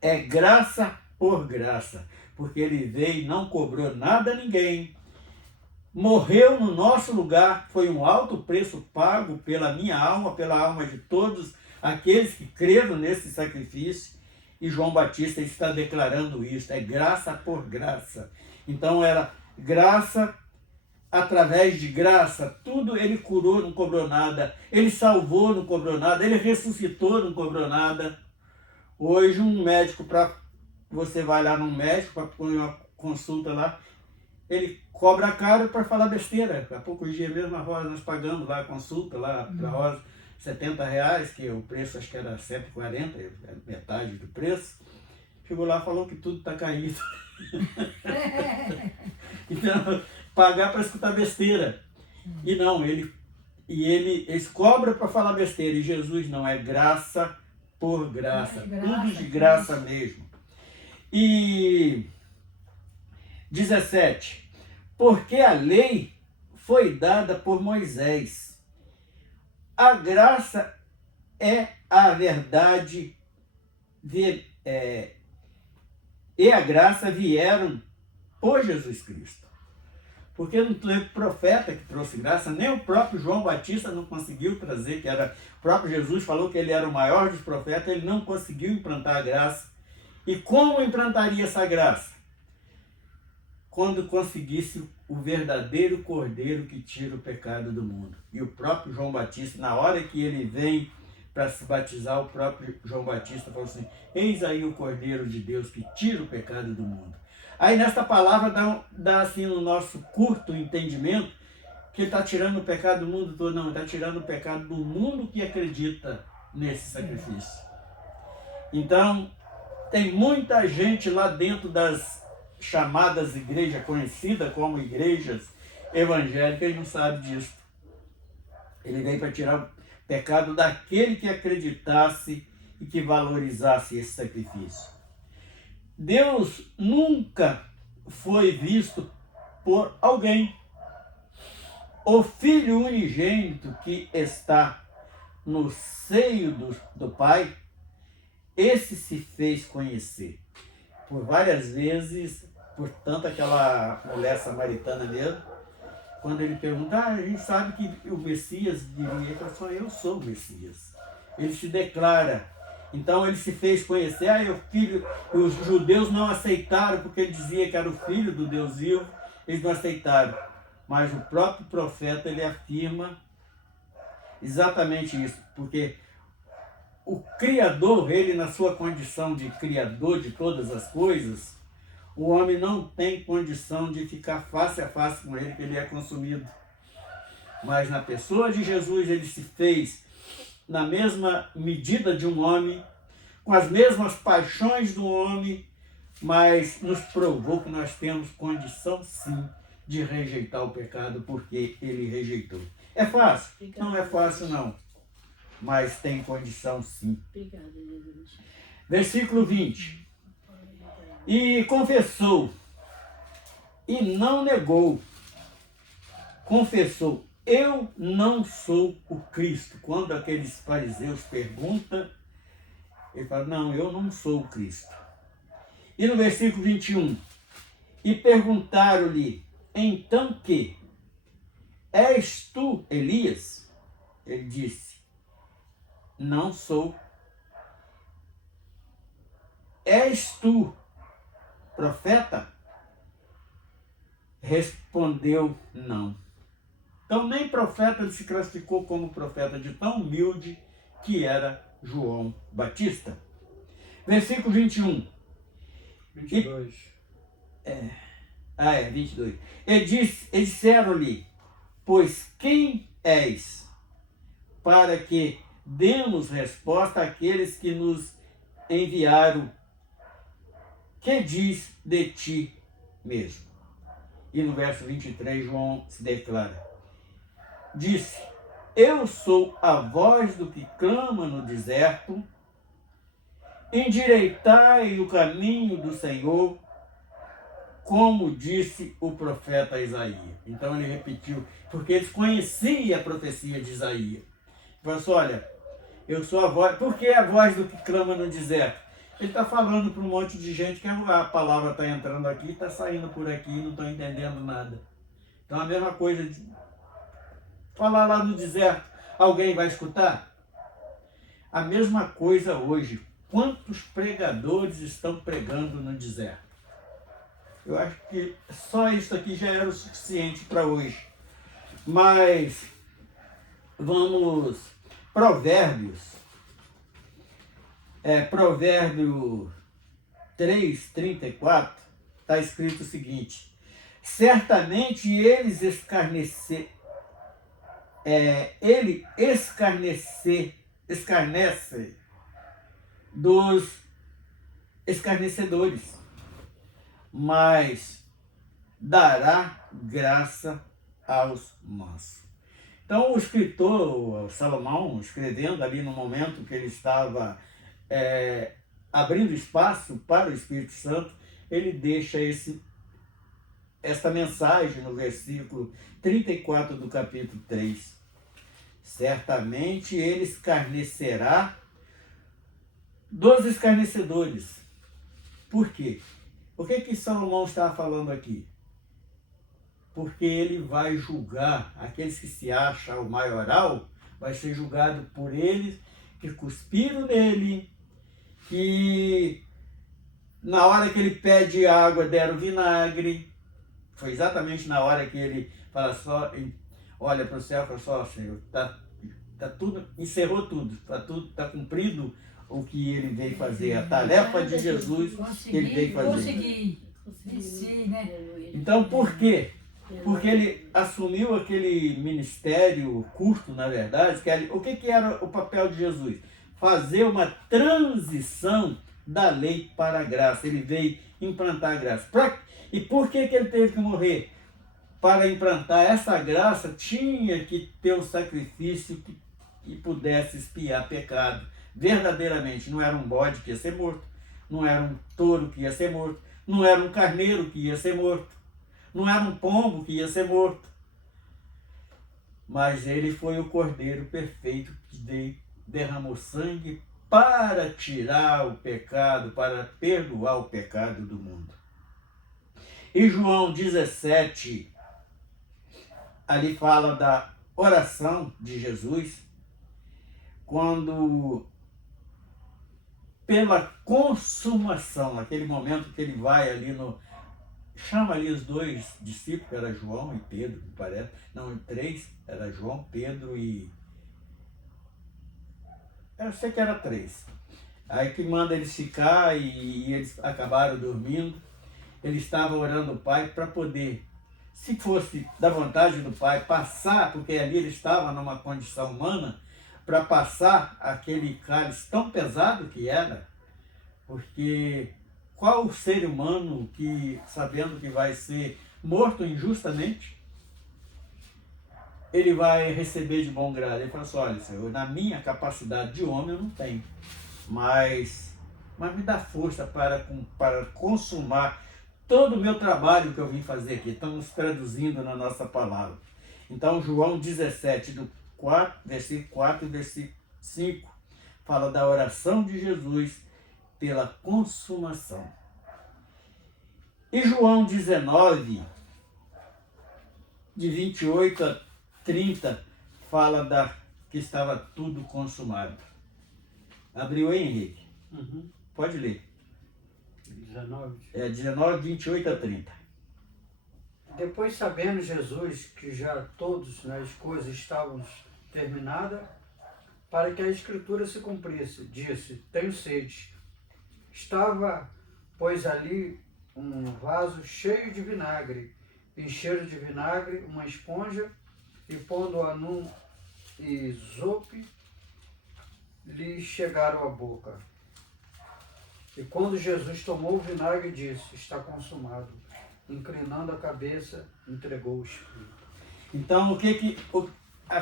é graça por graça, porque ele veio e não cobrou nada a ninguém, morreu no nosso lugar, foi um alto preço pago pela minha alma, pela alma de todos aqueles que creram nesse sacrifício, e João Batista está declarando isso, é graça por graça. Então era graça através de graça, tudo ele curou, não cobrou nada, ele salvou, não cobrou nada, ele ressuscitou, não cobrou nada. Hoje um médico, você vai lá num médico para pôr uma consulta lá, ele cobra caro para falar besteira. Há poucos dias mesmo a Rosa, nós pagamos lá a consulta lá para a Rosa, R$70, que o preço acho que era 140, metade do preço. Chegou lá e falou que tudo está caído. Então, pagar para escutar besteira. E não, eles cobram para falar besteira. E Jesus não, é graça por graça. Tudo de graça mesmo. E 17. Porque a lei foi dada por Moisés. A graça é a verdade e a graça vieram por Jesus Cristo. Porque não teve profeta que trouxe graça, nem o próprio João Batista não conseguiu trazer, o próprio Jesus falou que ele era o maior dos profetas, ele não conseguiu implantar a graça. E como implantaria essa graça? Quando conseguisse o verdadeiro Cordeiro que tira o pecado do mundo. E o próprio João Batista, na hora que ele vem para se batizar, o próprio João Batista falou assim, eis aí o Cordeiro de Deus que tira o pecado do mundo. Aí nesta palavra dá assim no nosso curto entendimento que ele está tirando o pecado do mundo todo. Não, ele está tirando o pecado do mundo que acredita nesse sacrifício. Então, tem muita gente lá dentro das chamadas igrejas, conhecidas como igrejas evangélicas, e não sabe disso. Ele veio para tirar o pecado daquele que acreditasse e que valorizasse esse sacrifício. Deus nunca foi visto por alguém. O Filho unigênito que está no seio do Pai, esse se fez conhecer. Por várias vezes, portanto, aquela mulher samaritana mesmo, quando ele pergunta, a gente sabe que o Messias diria, ele falou, eu sou o Messias. Ele se declara. Então ele se fez conhecer, o filho, os judeus não aceitaram porque ele dizia que era o filho do Deus vivo, eles não aceitaram. Mas o próprio profeta, ele afirma exatamente isso, porque o Criador, ele na sua condição de Criador de todas as coisas, o homem não tem condição de ficar face a face com ele, que ele é consumido. Mas na pessoa de Jesus, ele se fez na mesma medida de um homem, com as mesmas paixões do homem, mas nos provou que nós temos condição sim de rejeitar o pecado, porque ele rejeitou. É fácil? Não é fácil não, mas tem condição sim. Obrigada, Jesus. Versículo 20. E confessou, e não negou, confessou, eu não sou o Cristo. Quando aqueles fariseus perguntam, ele fala, não, eu não sou o Cristo. E no versículo 21, e perguntaram-lhe, então que? És tu Elias? Ele disse, não sou. És tu profeta? Respondeu, não. Então nem profeta ele se classificou como profeta, de tão humilde que era João Batista. Versículo 21. 22. 22. E disseram-lhe, pois quem és, para que demos resposta àqueles que nos enviaram? Que diz de ti mesmo? E no verso 23, João se declara, disse, eu sou a voz do que clama no deserto, endireitai o caminho do Senhor, como disse o profeta Isaías. Então ele repetiu, porque eles conheciam a profecia de Isaías. Ele falou assim, olha, eu sou a voz, por que a voz do que clama no deserto? Ele está falando para um monte de gente que a palavra está entrando aqui, está saindo por aqui e não estão entendendo nada. Então a mesma coisa de falar lá no deserto, alguém vai escutar? A mesma coisa hoje. Quantos pregadores estão pregando no deserto? Eu acho que só isso aqui já era o suficiente para hoje. Mas vamos, Provérbios. Provérbio 3:34, está escrito o seguinte, certamente ele escarnece dos escarnecedores, mas dará graça aos mansos. Então o escritor Salomão, escrevendo ali no momento que ele estava abrindo espaço para o Espírito Santo, ele deixa esta mensagem no versículo 34 do capítulo 3. Certamente ele escarnecerá dos escarnecedores. Por quê? O que Salomão está falando aqui? Porque ele vai julgar aqueles que se acham o maioral, vai ser julgado por eles que cuspiram nele, que na hora que ele pede água deram vinagre. Foi exatamente na hora que ele fala só, olha para o céu e fala só, Senhor, tá tudo, encerrou tudo, tá cumprido o que ele veio fazer, a tarefa de Jesus que ele veio fazer. Consegui. Né? Então por quê? Porque ele assumiu aquele ministério curto, na verdade, o que era o papel de Jesus? Fazer uma transição da lei para a graça. Ele veio implantar a graça. E por que ele teve que morrer? Para implantar essa graça, tinha que ter um sacrifício que pudesse expiar pecado. Verdadeiramente, não era um bode que ia ser morto, não era um touro que ia ser morto, não era um carneiro que ia ser morto, não era um pombo que ia ser morto, mas ele foi o Cordeiro perfeito que derramou sangue para tirar o pecado, para perdoar o pecado do mundo. E João 17, ali fala da oração de Jesus, quando, pela consumação, aquele momento que ele vai ali chama ali os dois discípulos, era João e Pedro, me parece. Não, três, era João, Pedro e... eu sei que era três. Aí que manda eles ficar e eles acabaram dormindo. Ele estava orando ao Pai para poder, se fosse da vontade do Pai, passar, porque ali ele estava numa condição humana, para passar aquele cálice tão pesado que era, porque qual o ser humano que, sabendo que vai ser morto injustamente, ele vai receber de bom grado? Ele fala assim, olha, Senhor, na minha capacidade de homem eu não tenho, mas me dá força para consumar todo o meu trabalho que eu vim fazer aqui. Estamos traduzindo na nossa palavra. Então, João 17, versículo 4 e versículo 5, fala da oração de Jesus pela consumação. E João 19, de 28 a 30, fala que estava tudo consumado. Abriu aí, Henrique? Uhum. Pode ler. 19. 19, 28 a 30. Depois, sabendo Jesus que já todas as coisas estavam terminadas, para que a Escritura se cumprisse, disse, tenho sede. Estava, pois, ali um vaso cheio de vinagre. Encheram de vinagre uma esponja e, pondo-a num isope, lhe chegaram à boca. E quando Jesus tomou o vinagre, disse, está consumado. Inclinando a cabeça, entregou o Espírito. Então,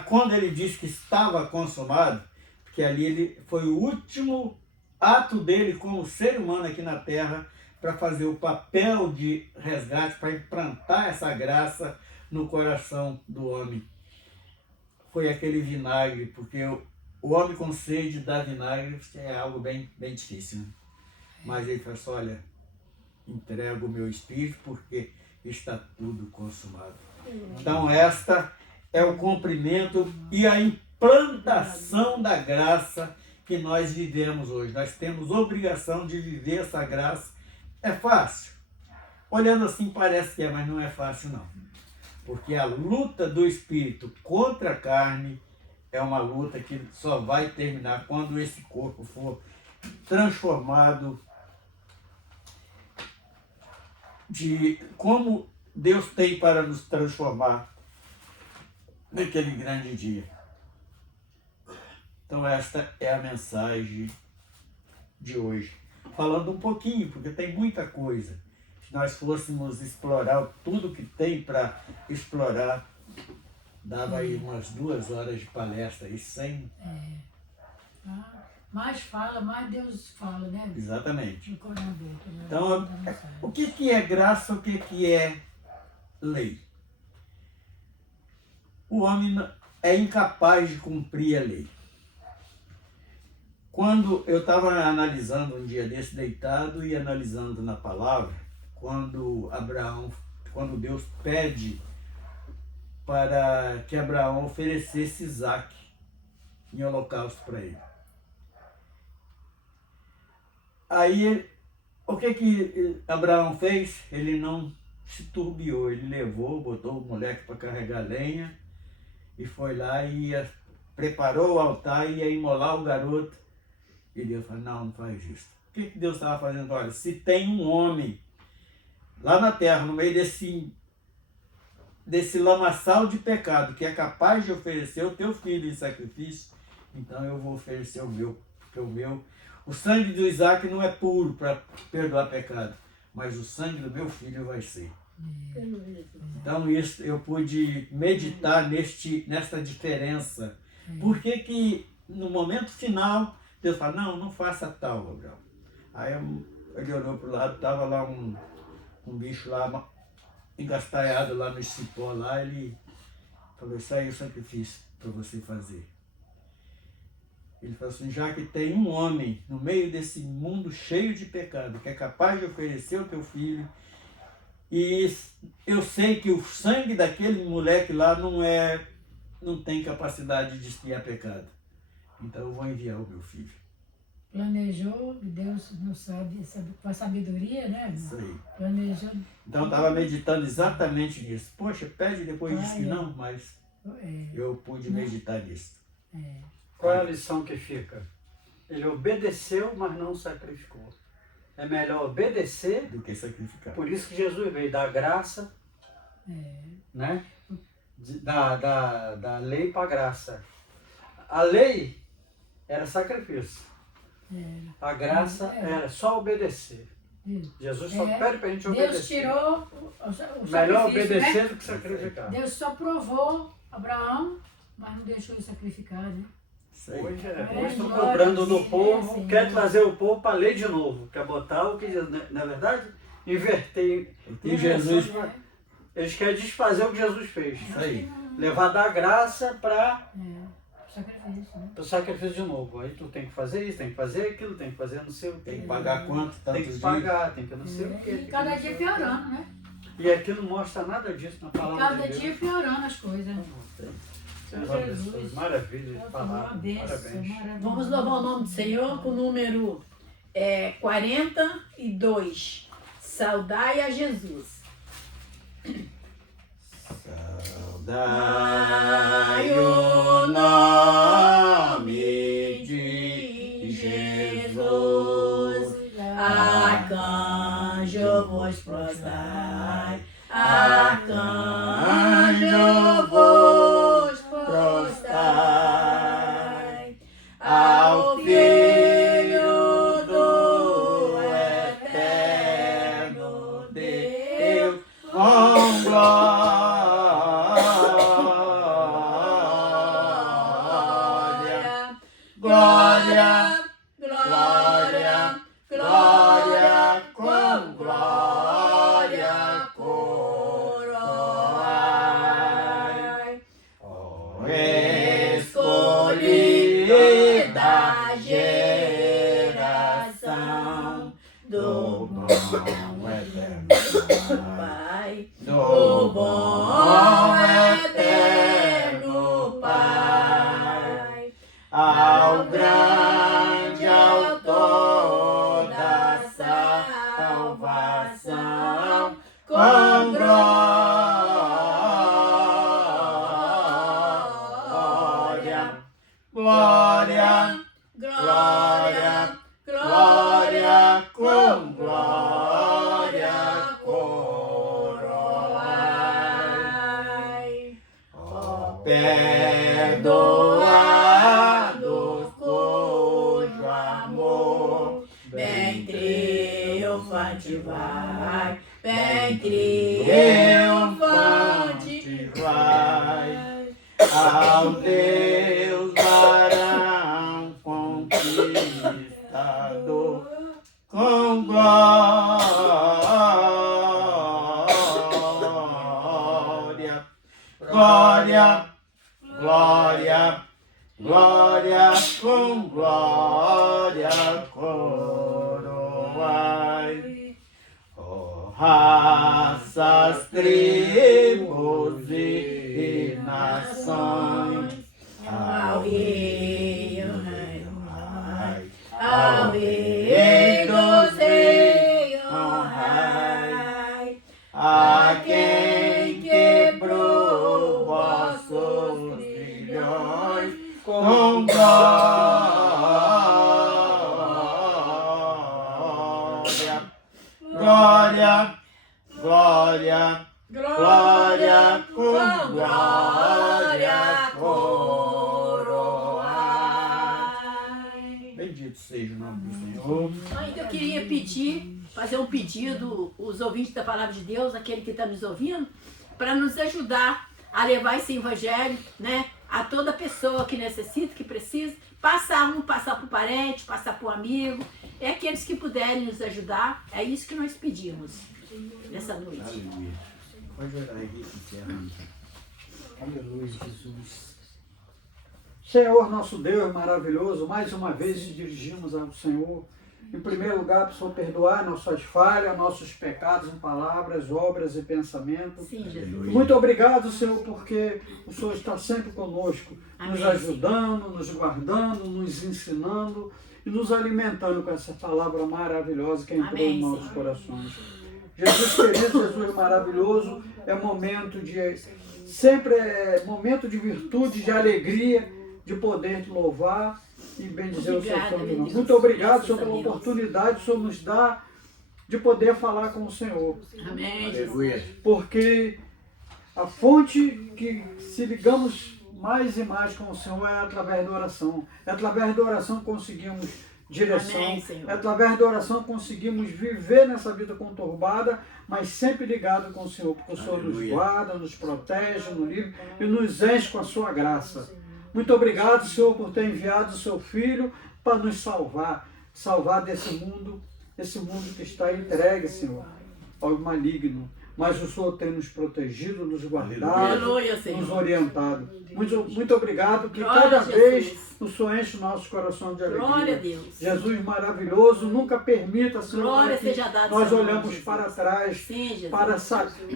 quando ele disse que estava consumado, porque ali ele foi o último ato dele como ser humano aqui na Terra, para fazer o papel de resgate, para implantar essa graça no coração do homem. Foi aquele vinagre, porque o homem com sede dar vinagre é algo bem, bem difícil, né? Mas ele falou assim, olha, entrego o meu espírito porque está tudo consumado. Então esta é o cumprimento e a implantação da graça que nós vivemos hoje. Nós temos obrigação de viver essa graça. É fácil? Olhando assim parece que é, mas não é fácil não. Porque a luta do espírito contra a carne é uma luta que só vai terminar quando esse corpo for transformado de como Deus tem para nos transformar naquele grande dia. Então esta é a mensagem de hoje. Falando um pouquinho, porque tem muita coisa. Se nós fôssemos explorar tudo que tem para explorar, dava aí umas 2 horas de palestra aí sem... Mais fala, mais Deus fala, né? Exatamente. No coração dele, né? Então, o que é graça, o que é lei? O homem é incapaz de cumprir a lei. Quando eu estava analisando um dia desse deitado e analisando na palavra, quando Deus pede para que Abraão oferecesse Isaque em holocausto para ele. Aí, o que Abraão fez? Ele não se turbiou, ele levou, botou o moleque para carregar lenha e foi lá e preparou o altar e ia imolar o garoto. E Deus falou, não faz isso. O que Deus estava fazendo? Olha, se tem um homem lá na terra, no meio desse lamaçal de pecado, que é capaz de oferecer o teu filho em sacrifício, então eu vou oferecer o meu, porque o sangue do Isaac não é puro para perdoar pecado, mas o sangue do meu filho vai ser. Então isso eu pude meditar nesta diferença. Por que no momento final Deus fala, não faça tal, Abraão. Aí ele olhou para o lado, estava lá um bicho lá engastalhado lá no cipó lá, ele Falou, isso aí é o sacrifício para você fazer. Ele falou assim, já que tem um homem no meio desse mundo cheio de pecado, que é capaz de oferecer o teu filho, e eu sei que o sangue daquele moleque lá não tem capacidade de expiar pecado. Então eu vou enviar o meu filho. Planejou, Deus não sabe, com a sabedoria, né? Isso aí. Planejou. Então eu estava meditando exatamente nisso. Poxa, pede depois disso que Olha. não, mas É, eu pude meditar nisso. é. Qual é a lição que fica? Ele obedeceu, mas não sacrificou. É melhor obedecer, Do que sacrificar. por isso que Jesus veio dar graça, né? Da lei para a graça. A lei era sacrifício. A graça era só obedecer. Isso. Jesus só É. pede para a gente Deus obedecer. tirou o sacrifício, Melhor obedecer né? do que sacrificar. Deus só provou Abraão, mas não deixou ele sacrificar, né? Isso aí. Hoje É, estão glória cobrando a do Deus, povo, assim, quer né? trazer o povo para a lei de novo, quer botar o que, na verdade, inverter. E Jesus, Eles querem desfazer o que Jesus fez. isso aí. Levar da graça para Sacrifício, né? o sacrifício de novo. Aí tu tem que fazer isso, tem que fazer aquilo, tem que fazer não sei o Tem quê. que pagar quanto, Tem tantos que dias. pagar, tem que não sei o quê. E tem que cada não dia sei o piorando, quê. né? E aqui não mostra nada disso na palavra Cada de Deus. dia piorando as coisas. Jesus. Maravilha de Uma palavra. benção, Parabéns. maravilhoso. Vamos louvar o nome do Senhor com o número 42. Saudai a Jesus. Saudai o nome de Jesus, arcanjo vos prostrai, arcanjo vos prostrai, ao Filho do eterno Deus, com glória, glória, glória, com glória coroai. Ó escolhida geração do bom eterno Pai, do bom eterno Pai, ao grande autor da salvação, com glória, glória, glória, glória, com glória coroai. Ó perdoados cujo amor bem triunfante vai, bem triunfante vai, ao Deus varão conquistador, com glória, glória, glória, glória, com glória coroai. Ó raças, tribos e nações, ao Rei, ao Rei dos Reis, honrai, a quem quebrou vossos grilhões com glória, glória, glória, glória, com glória coroai. Bendito seja o nome do Senhor. Ainda eu queria fazer um pedido, os ouvintes da Palavra de Deus, aquele que está nos ouvindo, para nos ajudar a levar esse evangelho, né, a toda pessoa que necessita, que precisa, passar para o parente, passar para o amigo, é aqueles que puderem nos ajudar, é isso que nós pedimos nessa noite. Aleluia. Pode orar, Henrique, encerra. Aleluia, Jesus. Senhor, nosso Deus maravilhoso, mais uma vez nos dirigimos ao Senhor. Em primeiro lugar, para o Senhor perdoar nossas falhas, nossos pecados em palavras, obras e pensamentos. Sim, Jesus. Muito obrigado, Senhor, porque o Senhor está sempre conosco, nos Amém, ajudando, nos guardando, nos ensinando e nos alimentando com essa palavra maravilhosa que entrou Amém, em nossos Senhor. corações. Jesus querido, Jesus maravilhoso, é momento de sempre é momento de virtude, de alegria, de poder te louvar e bendizer o seu Obrigada, santo meu nome. Deus. Muito obrigado, Graças Senhor, a pela Deus. oportunidade que o Senhor nos dá de poder falar com o Senhor. Amém, Jesus. Aleluia. Porque a fonte que se ligamos mais e mais com o Senhor é através da oração. É através da oração que conseguimos direção. Amém, Senhor. É através da oração que conseguimos viver nessa vida conturbada, mas sempre ligado com o Senhor, porque o Senhor nos Aleluia. guarda, nos protege, nos livra e nos enche com a sua graça. Muito obrigado, Senhor, por ter enviado o seu Filho para nos salvar desse mundo que está entregue, Senhor, ao maligno. Mas o Senhor tem nos protegido, nos guardado, Aleluia, nos Senhor. orientado. Muito obrigado, que Glória cada a vez Jesus. o Senhor enche o nosso coração de alegria. Glória a Deus. Jesus maravilhoso, nunca permita, Senhor, Glória que seja dada nós ao Senhor, olhamos Jesus. para trás, Sim, Jesus. para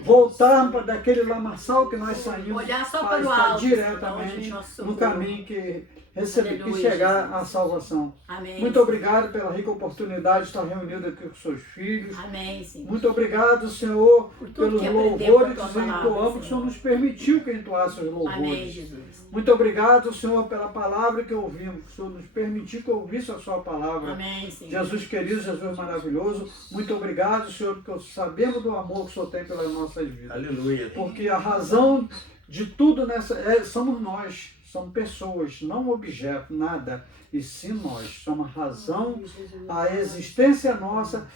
voltar para daquele lamaçal que nós saímos, Olhar só para para o estar alto, diretamente onde nosso no socorro. caminho que Aleluia, chegar Jesus. à salvação. Amém. Muito obrigado pela rica oportunidade de estar reunido aqui com seus filhos. Amém, Senhor. Muito obrigado, Senhor, Por tudo pelos que aprendeu louvores com a que tua palavra, entoamos, que o Senhor nos permitiu que entoasse os louvores. Amém, Jesus. Muito obrigado, Senhor, pela palavra que ouvimos. Que o Senhor nos permitiu que ouvisse a sua palavra. Amém, Senhor. Jesus querido, Jesus maravilhoso, muito obrigado, Senhor, porque sabemos do amor que o Senhor tem pelas nossas vidas. Aleluia. Porque a razão de tudo somos nós, somos pessoas, não objeto, nada, e sim nós. Somos a razão, a existência nossa,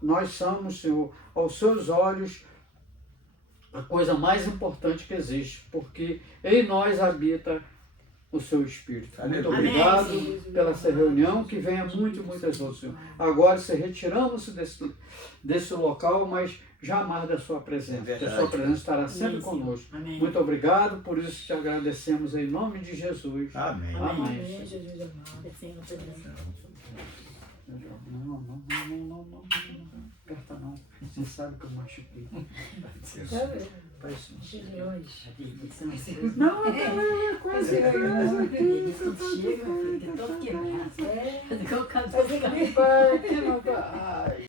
nós somos, Senhor, aos seus olhos, a coisa mais importante que existe, porque em nós habita o seu Espírito. Muito Aleluia. obrigado Amém, pela essa reunião, que venha muitas outras, Senhor. Agora, se retiramos desse local, mas jamais da sua presença. Porque a sua Verdade. presença estará sempre Amém, Senhor. conosco. Amém. Muito obrigado, por isso te agradecemos em nome de Jesus. Amém. Amém. Amém, Jesus amado. Senhor, Não. Aperta não. Você sabe que eu machuquei. Sabe? Faz isso. Jesus. Não, é quase coisa aqui. Chega, meu filho, que todo quebrado. É. Ficou o cabelo Aqui não tá. Ai.